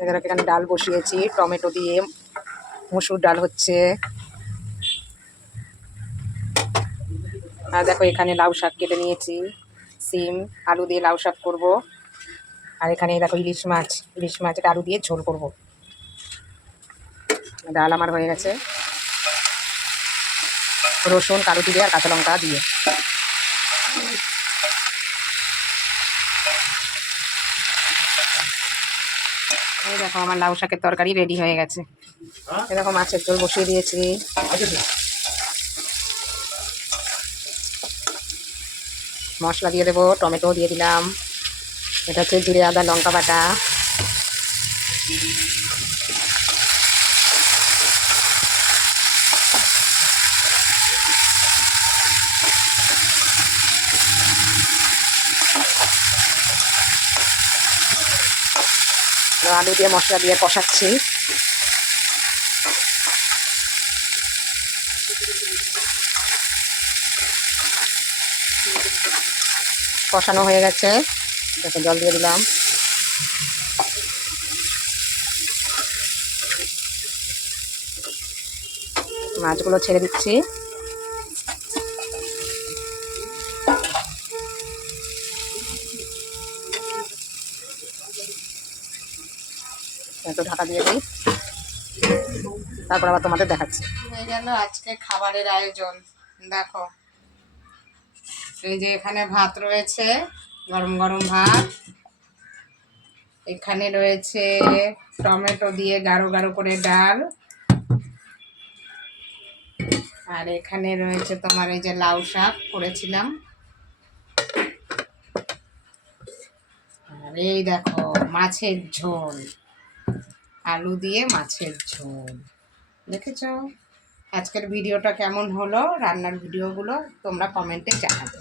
এখানে ডাল বসিয়েছি টমেটো দিয়ে, মসুর ডাল হচ্ছে। আর দেখো এখানে লাউ শাক কেটে নিয়েছি, সিম আলু দিয়ে লাউ শাক করবো। আর এখানে দেখো ইলিশ মাছ এটা আলু দিয়ে ঝোল করব। ডাল আমার হয়ে গেছে, রসুন কালো জিরে আর কাঁচা লঙ্কা দিয়ে। এই দেখো আমার লাউ শাকের তরকারি রেডি হয়ে গেছে। এই দেখো মাছের ঝোল বসিয়ে দিয়েছি। মশলা দিয়ে দেবো, টমেটো দিয়ে দিলাম, এটা হচ্ছে জিরে আদা লঙ্কা বাটা। আলু দিয়ে মশলা দিয়ে কষাচ্ছি। কষানো হয়ে গেছে, দেখো জল দিয়ে দিলাম। মাছগুলো ছেড়ে দিচ্ছি। একটু ঢাকা দিয়ে দিই, তারপর আবার তোমাদের দেখাচ্ছি। হয়ে গেল আজকে খাবারের আয়োজন। দেখো এই যে এখানে ভাত রয়েছে, গরম গরম ভাত। এখানে রয়েছে টমেটো দিয়ে গাঢ় গাঢ় করে ডাল। আর এখানে রয়েছে তোমার এই যে লাউ শাক করেছিলাম। আর এই দেখো মাছের ঝোল, আলু দিয়ে মাছের ঝোল। দেখেছো? আজকের ভিডিওটা কেমন হলো, রান্নার ভিডিওগুলো তোমরা কমেন্টে জানাবে।